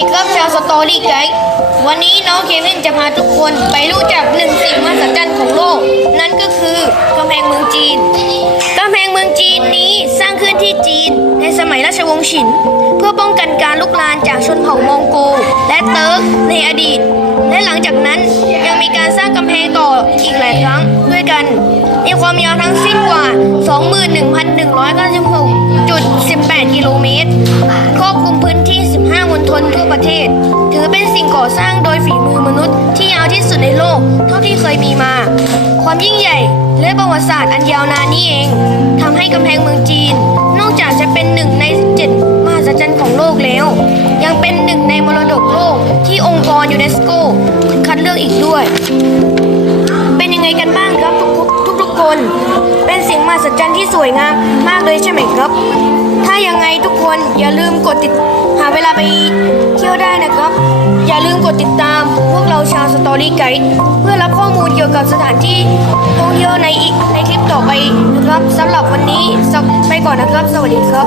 ครับชาวสตอรี่ไกด์วันนี้น้องเควินจะพาทุกคนไปรู้จักหนึ่งสิ่งมหัศจรรย์ของโลก นั่นก็คือกำแพงเมืองจีนกำแพงเมืองจีนนี้สร้างขึ้นที่จีนในสมัยราชวงศ์ฉิน เพื่อป้องกันการลุกลานจากชนเผ่ามองโกลและเติร์กในอดีต และหลังจากนั้นยังมีการสร้างกำแพงต่ออีกหลายครั้งด้วยกัน มีความยาวทั้งสิ้นกว่า 21,196.18 กิโลเมตรครอบคลุมพื้นที่15 มณฑลทั่วประเทศ ถือเป็นสิ่งก่อสร้างโดยฝีมือมนุษย์ที่ยาวที่สุดในโลกเท่าที่เคยมีมา ความยิ่งใหญ่และประวัติศาสตร์อันยาวนานนี้เองทำให้กำแพงเมืองจีน นอกจากจะเป็นหนึ่งในเจ็ดมหัศจรรย์ของโลกแล้ว ยังเป็นหนึ่งในมรดกโลกที่องค์กรยูเนสโกคัดเลือกอีกด้วย เป็นยังไงกันบ้างครับทุกทุกทุกคน เป็นสิ่งมหัศจรรย์ที่สวยงามมากเลยใช่ไหมครับ ถ้ายังไงทุกคนอย่าลืมกดติด เวลาไปเที่ยวได้นะครับ อย่าลืมกดติดตามพวกเราชาวสตอรี่ไกด์เพื่อรับข้อมูลเกี่ยวกับสถานที่ท่องเที่ยวในอีกในคลิปต่อไปนะครับสำหรับวันนี้ไปก่อนนะครับ สวัสดีครับ